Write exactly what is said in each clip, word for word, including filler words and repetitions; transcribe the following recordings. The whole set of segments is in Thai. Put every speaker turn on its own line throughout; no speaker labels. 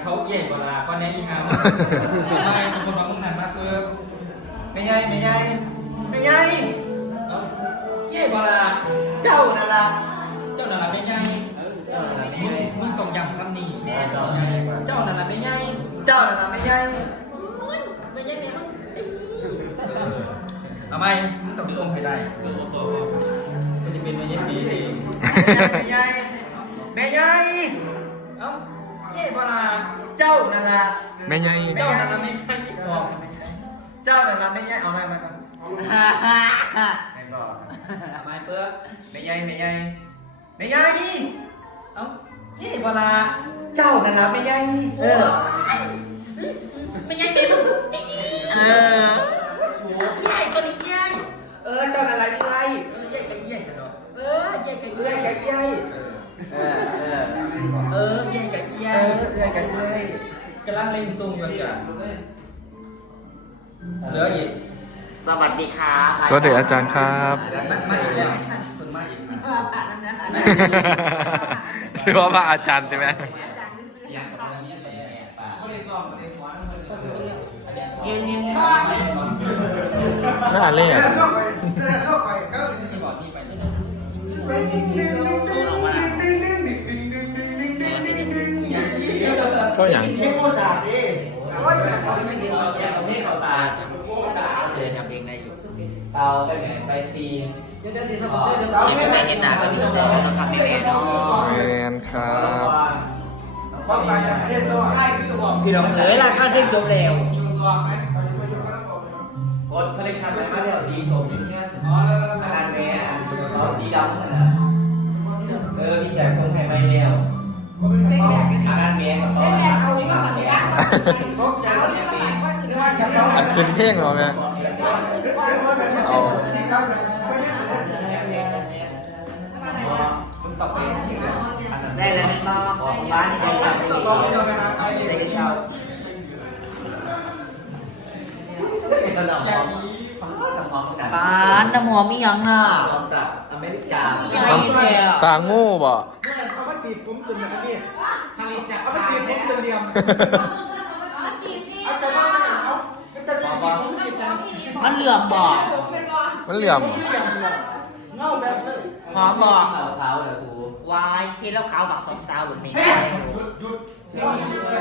เขาเย่กว่าลาก้อนนี้อีหามไม่สมมติว่ามึงนั่นมาคือไม่ใช่ไม่ใช่ไม่ใช่เย่กว่าลาเจ้านั่นละเจ้านั่นละไม่ใช่มึงมึงต้องย้ำคำนี้เจ้านั่นละไม่ใช่เจ้านั่นละไม่ใช่ไม่ใช่เนี่ยมึงทำไมมึงต้องส่งให้ได้ก็จะเป็นไม่ใช่ปีเองไม่ใช่ไม่ใช่เอ้าเย่กว่าลาเจ้านั่นละ
ไม่ใช่
เจ้านั่นละไม่ใช่เจ้านั่นละไม่ใช่เอาไม้มากันไม่บอกทำไมเปื้อไม่ใช่ไม่ใช่ไม่ใช่เอ้าเย่กว่าลาเจ้านั่นละไม่ใช่เออไม่ใช่เมย์มึงเออใหญ่กว่านี้ใหญ่เออเจ้านั่นละใหญ่เออใหญ่กับใหญ่กันเนาะเออใหญ่กับใหญ่กับใหญ่เออเออเออใหญ่กับใหญ่ใหญ่กับใหญ่กำลังเล่นทรงอยู่จ้ะเหลืออีกสวัสดีครับ
สวัสดีอาจารย์ครับ
มาอีกแล้วคนมาอีก
ชื่อว่าพระอาจารย์ใช่ไหมน่าเล่นก็อย่าง
โมซาดิโอ้ยนี่เขาซาโมซาเลยทำเองได้อยู่เตาไปไหนไปตีเดี๋ยวเดี๋ยวเดี๋ยวเดี๋ยวไม่เห็นหน้าก็มีใจเราทำไม่แน่นอน
แมนครับ
ความหมายจากประเทศโลกได้คือบอกพี่น้องเอ๋ยราคาเรื่องจบแล้วกดผลิตภัณฑ์อะไรมาเดี๋ยวสีส้มอย่างเงี้ยอาหารแม่ซอสสีดำนะเออพี่แฉกส่งให้ไม่เดียวอาหารแม่กับต้นเอาอีกก็สั่งได้ต้นเจ้าเนี่ยปี
อัดขึ้นเพลงเหรอแม่เอา
ได้แล้วไม่มาบ้านที่ได้สั่งได้ก็เจ้าไปหาใครได้ก็เจ้าบ้านน้ำหอมมียังน่ะจากอเมริกา
ตาโง่บ่
เอามาสีผมจนแบบนี้ทาริจากเอามาสีผมจนเหลี่ยมเอาจะว่าไม่เอาไม่จะจะสีผมสีจังมันเหลื่อมบ่
มันเหลี่ยม
เงาแบบนี้หอมบ่ขาวขาวเหรอสูวายที่แล้วขาวบักสองสาวหรือนี่หยุดหยุดหอม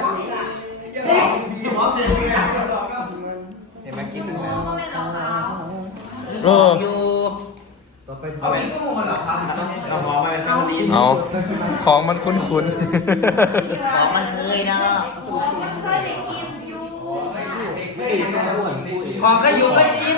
เด็กไงเห็นไหมกินหนึ่งแล้ว
เออ
เอาไปกู้มันเหรอครับเราหอมมาเป็นเจ้าดี
เอาของมันคุ้นๆ
ของมันเคยนะของก็อยู่ไม่กิน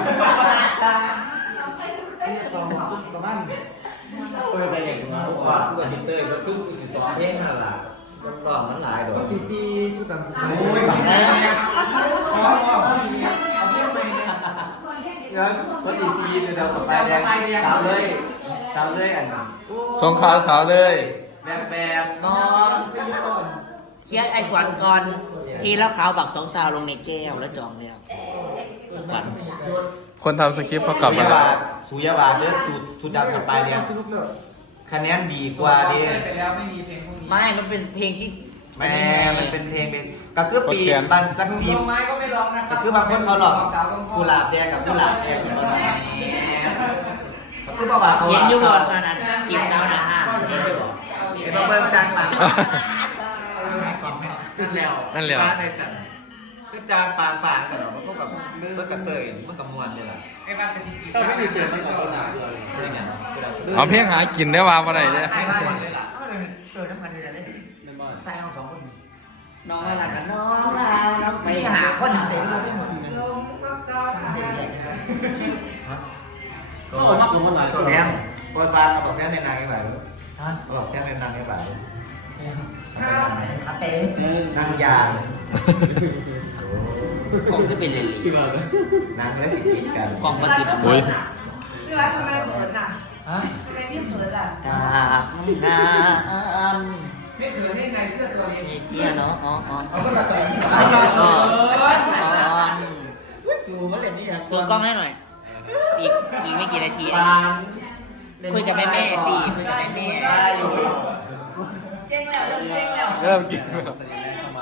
ประมาณเปิดแต่อย่างนี้ว่าตัวฮิตเตอร์ก็คือสิบสองเพลงนั่นแหละร้องนั้นหลายดอกทีซีชุดดำสุดโอ้ยแบบนี้ขอขอพี่เนี่ยเอาเพลงใหม่เนี่ยเดี๋ยวก็ทีซีเดี๋ยวเดี๋ยวไปแดงสาวเลยสาวเลยอัน
สงขลาสาวเลย
แบบแบบนอนเคียดไอ้ขวัญก่อนทีแล้วขาวบักสองสาวลงในแก้วแล้วจองแล้วขวัญ
คนทำสคริปต์เขากลับมาแล้ว
สุยาบาเลือดตูดตูดดำสปายเนี่ยคะแนนดีกว่าดิ
ไปแล้วไม่มีเพลงพวกนี้ไม่มันเป็นเพลงที่
แม่มันเป็นเพลงเป็นก็คือปีบันจักปี
ไม้ก็ไม่ร้องนะ
ก็คือบางคนเขาหลอกกุหลาบแดงกับกุหลาบแดงเป็นภาษาก็คือบ้าเขา
เห็นอยู่ว่าขนาดจีบสาวหน้าห้างเห็นอยู่
เห็นเบิ้งจังมา
นั่นแล้วนั่นแล้ว
ในสัตว์ก็จานปานฝาสัตว์มันก็แบบเบิ้งกระเตยมันกระมวลเลยล่ะ
ไอ้บ้านจะจีบไม่ได้เจอที่ตลาด
เอาเพียงหากินได้ว่าอะไรเนี่ย
ไอ้บ้านเลยล่ะเอาเลยเติมน้ำมันเลยเลยใส่เอาสองคนน้องอะไรกันน้องอะไรน้องไปหาคนเต็มเลยหมดลมก็เศร้า
ก็มาตุ้มมันหน่อยแซมโอยฟันเอาบอกแซมในนางไอ้บ่าวเอาบอกแซมในนางไอ้บ่าว
ขาเต็ม
นางยาง
กล่องก็เป็นเลลี่
นางและสิติดกัน
กล่องมาติด
โอ้ย
พี่รักทำไมเขินอ่ะฮะทำไมพี่เขินอ่ะ
กาบงามไม่เขินได้ไงเสื้อตัวนี้เสื้อเนาะอ๋ออ๋ออ๋ออ๋อสูงก็เลยนี่นะสูงกล้องให้หน่อยอีกอีกไม่กี่นาทีคุยกับแม่แม่ตีคุยกับแม่แม่
เจ๊งแล้วเริ่มเจ๊งแล้ว
เริ่มกิน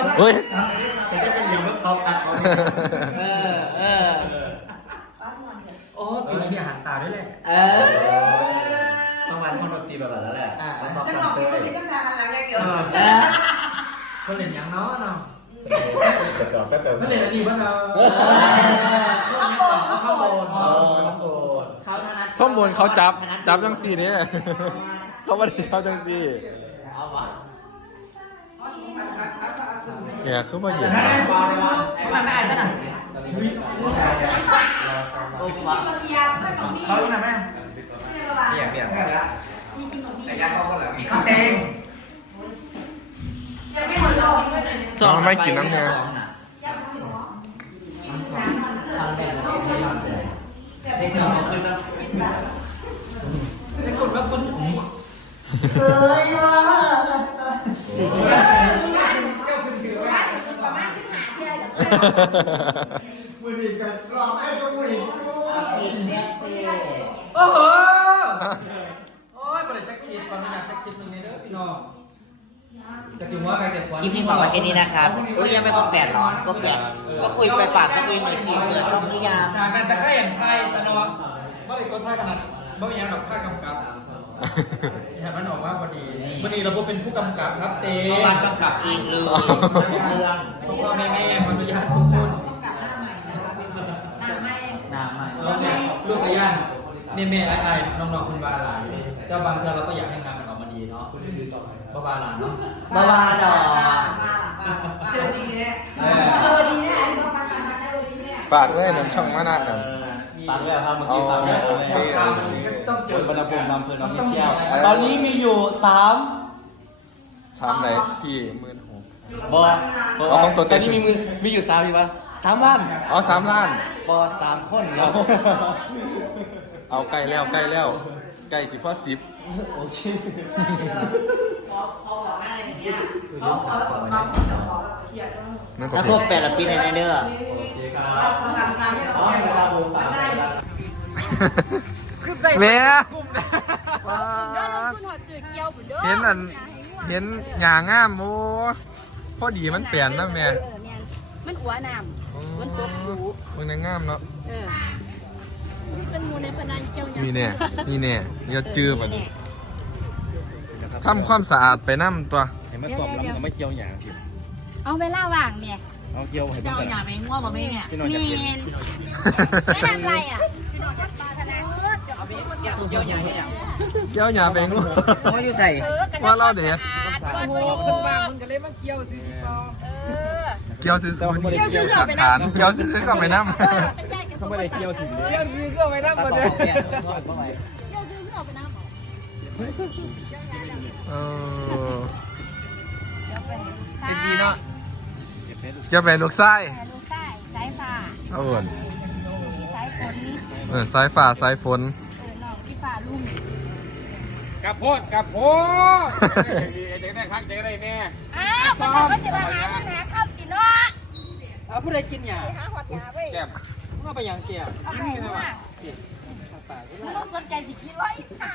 เฮ้ย
จะได้เป็นหลิงก็เขาอัดเขาเออเออโอ้ปีนี้มีอาหารตาด้วยแหละเออต้องมาคนดนตรีแบบนั้นแหละ
จะหลอกเป็นคนที่ตั้งแต่อะไรแรกเดียว
คนเล่นยังเนาะเนาะ
แต่ก่อนแต่แต่
ไม่เล่นอะไรบ้างเนาะ
ข้าวโพดข้าวโพด
ข้าวโพดเขาถนัด
ข้อมูลเขาจับจับจังสี่เนี่ยเขาไม่ได้จับจังสี่
เอาวะ
เนี่ยคือว่าเห็น
ไม่ได้บอลเลยว่ะไม่ไม่ใช่หรอโอ้ฟ้าเขาอยู่ไหนแม่
เปียกเปียกแต่ยัดเขาก็เหรอ
ทำเอง
น้องไม่กินน้ำเนี่ย
ในกลุ่มว่าคุณ
เฮ้ยว่า
มือดีกันกรอบให้ก็มือดี
กินเนี่ยสิ
โอ้โหโอ้ยบริษัทคิดความอยากจะคิดมึงในเด้อพี่น้องจะถึงว่าใครเก็บวัน
คลิปนี้ฝากไว้แค่นี้นะครับเอ้ยยังไม่ครบแปดร้อนก็แปดก็คุยไปฝากตัวเองหน่อยสิเปิดช่องหรือยัง
ฉากนั้นจะค่ายอย่างไทยสนอว่าได้ก็ท่าขนาดว่าเป็นยังแบบค่ากำกับอย่ามันออกว่าพอดีพอดีเราเป็นผู้กำกับครับเต้
วานกำกับเองเลย
เพราะว่าแม่แม่อนุญาตทุกคน
น้ำไม่
น้ำใหม่
แล้วเนี่ยลูกอาย่านแม่แม่ไอ้ไอ้น้องๆคุณบาหลานเจ้าบางเทื่อเราก็อยากให้งานมันออกมาดีเนาะบ้าบาหลานเนาะ
บาวาดอก
เจอดีเนี่ย
เอ
เอ
อ
อดีเนี่ยไอ้บ้าบ้าบ้าเออดีเนี่ย
ฝากเลยนั่นช่องมานาดนั่น
ฝากด้วยครับเมื่อกี้ฝากด้วย
โอเค
ต้องเจอบรรดาภูมินำเพลินออฟฟิเชียล
ตอนนี้มีอยู่สาม
สามไหนพี่หมื่นหก
บอ
เอาของตัวเต็
ต
ม
อนนี้มีมือมีอยู่สามมีปะสามล้าน
เอาสามล้าน
บอสามคนครับ
เอาใกล้แล้วใกล้แล้วใกล้สิพ่อสิบ
โอเค
เขาบอกอะไรเนี่ยเขาเขาเขาเขาจะบอกกับเขียน
นั่นก็
ถ้าค
เป็
ร
น
บแปดปีในเด้อ
เขาทำการที่เราได้
แม่
เดินลงทุนหอดจืดเกียวบุเด้อ
เห็นอันเห็นหยางามโมพอดีมันเปลี่ยนนะแม่
เออแม่นมันหัวน้ำมันตัวผู
มันงามเนาะ
เออมันเป็นหมูในพนันเกียวหยัง
นี่แน่นี่แน่อย่าจื้อมันทำความสะอาดไปน้ำตัว
เห็นไหมสอบแล้วมันไม่เกี่ยวหยางสิ
เอาเวลาว่างเนี่ย
เอาเกี่ยวให้
เจ้า
เพื่อน
อย่าไปง่วงมาไม่เนี่ย
พี่น้อง
มี
อยากกิน
นไม่ทำไรอ่ะพี่น้องจะปาธนาเออจะเอาไปเกี่ยว
เกี่ยวอย่างนี้
เจ้าหยาไปงู
ว่าอยู่ใส่
เออกัน
ว่าเราเดี๋ยว
โอ้โห
มึงก็เลยมาเกี่ยวสิ
เออ
เกี่ยวซื้อ
เกี่ยวซื้อๆ
หลักฐานเกี่ยวซื้อๆก็ไปน้
เออเป็นญาติกัน
เขาไม่ได้เกี่ยวถึง
เกี่ยวซื้อก็ไปนับมาเลย
เกี่ยวซื้อๆเอาไปน้ำ
ำเออ
เดี๋ยวไป
เอ็นดีเนาะจะเป็นลูกไส้
แต่ลูกใต้สายฟ้า
เอาเอิน
สายฝน
เออสายฝ่าสายฝน
เออน้องที่ฟ้าลุ่ม
กับโพดกับโพดเด็กได้ครั้งเด็กได้แน่
อ้าวคนเขาก็จะมาหาเงินหาข้าวกินเนาะ
เอาผู้ใดกินหยา
หาหอดยาเว้ย
แก้ม
มึงเอาไปยังเกี่ยว
เอาไปให้ว่าไม่ต้องสนใจสิกินร้อยค่ะ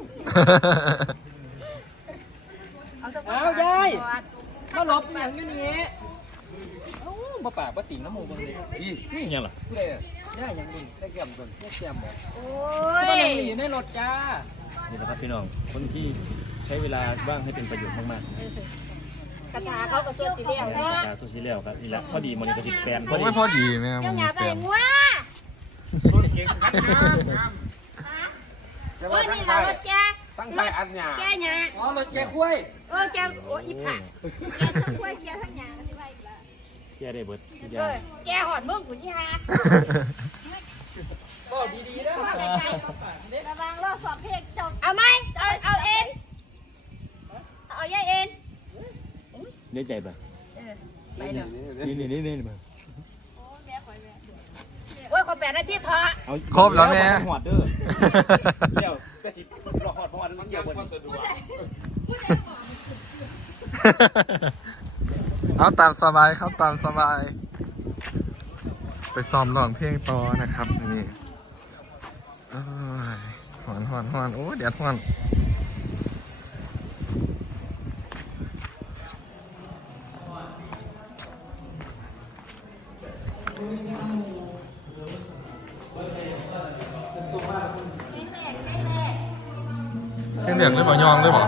เอาจะ
เอายายมาลบอย่างนี้
มาปากมาติ่งน้ำมูกมึงเลยนี่นี่ยังล่ะ
ผู้ใดย่าอย่างนี้ได้แก้มก่อนได้แก้มบ่
โอ้
ก็
ย
นั่งหนีในรถจ้า
นี่แหละครับพี่น้องคนที่ใช้เวลาว่างให้เป็นประโยชน์มาก
กระถาเขากับส่วนสีเหลือง
ๆ
เนาะ
จากโซเชียลครับนี่แหละพอดีมันจะติดแฟนพ
ผ
อ
ม
ดี
ไม่พอดีแม่
เจ้า
ผม
หยาไป
เปลี่ยน
งัวโอ้ยนี่เรารถแก
ตั้งใจอันหยา
แกหยา
อ๋อรถแกกล้วย
เออแกโอ้ยอีผักแกทั้งกล้วยแกทั้งหยาใช่ไหมอีกแล้ว
แก้ได้เบิดทุกอ
เอย่าง อแกหอดมึงกูยี่ห้า
ก็ดีๆนะ
เข้าไปใกล้ระวังรอบสอบเพลงจบเอาไหมเอาเอาเอ็นเอาย่าเอ็น
เล่นใจป่ะ
เออไปเดี๋ยว
นี่นี่นี่นี่มา
โอ้ยขอแปดนาทีเถอะ
เอา
ครบแล้วแม่
หอดเด้อเลี้ยวก็สิรอหอดเพราะว่ามันเกี่ยวบน
เอาตามสบายครับตามสบาย ไปซ้อมร้องเพลงต่อนะครับนี่เอ้ยหอนหอนหอนโอ้เดี๋ยวหอนเพลงเด็กได้ป่ะยองได้ป่ะ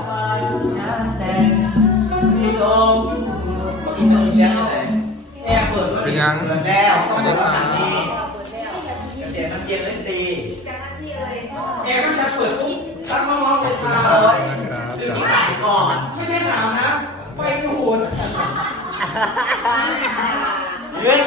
เป็นยัง
แล้ว
อันนี้ครับ
เสียงมันเย็นเล่นตี
จากนั้นที่เอ่ย
แอร์ก็จะเปิดปุ๊บตั้งมองๆเลยค่ะ
นะครับจาก
ก่อนไม่ใช่หนาวนะไฟดูดเฮ้ย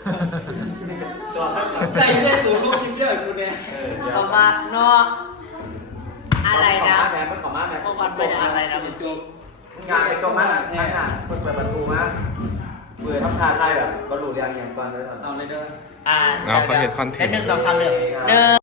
แต่ยังได้สูตรลูกชิ้นเดียวกูเนี่ย
เอามาเนาะอะไรนะ
แม่เป็นของมาแม่
เมื่อวันเป็นอะไรนะเป็นจุก
งานเป็นตรงมาทั้งงานเปิดประตูมาเบื่อทำทานได้แบบก็รู้เรื่องอย่างก่อนเลยเอาเลยเด้อ
อ่า
เราขอเห็นคอนเทนต์
หนึ่งสองสามเดือนหนึ่ง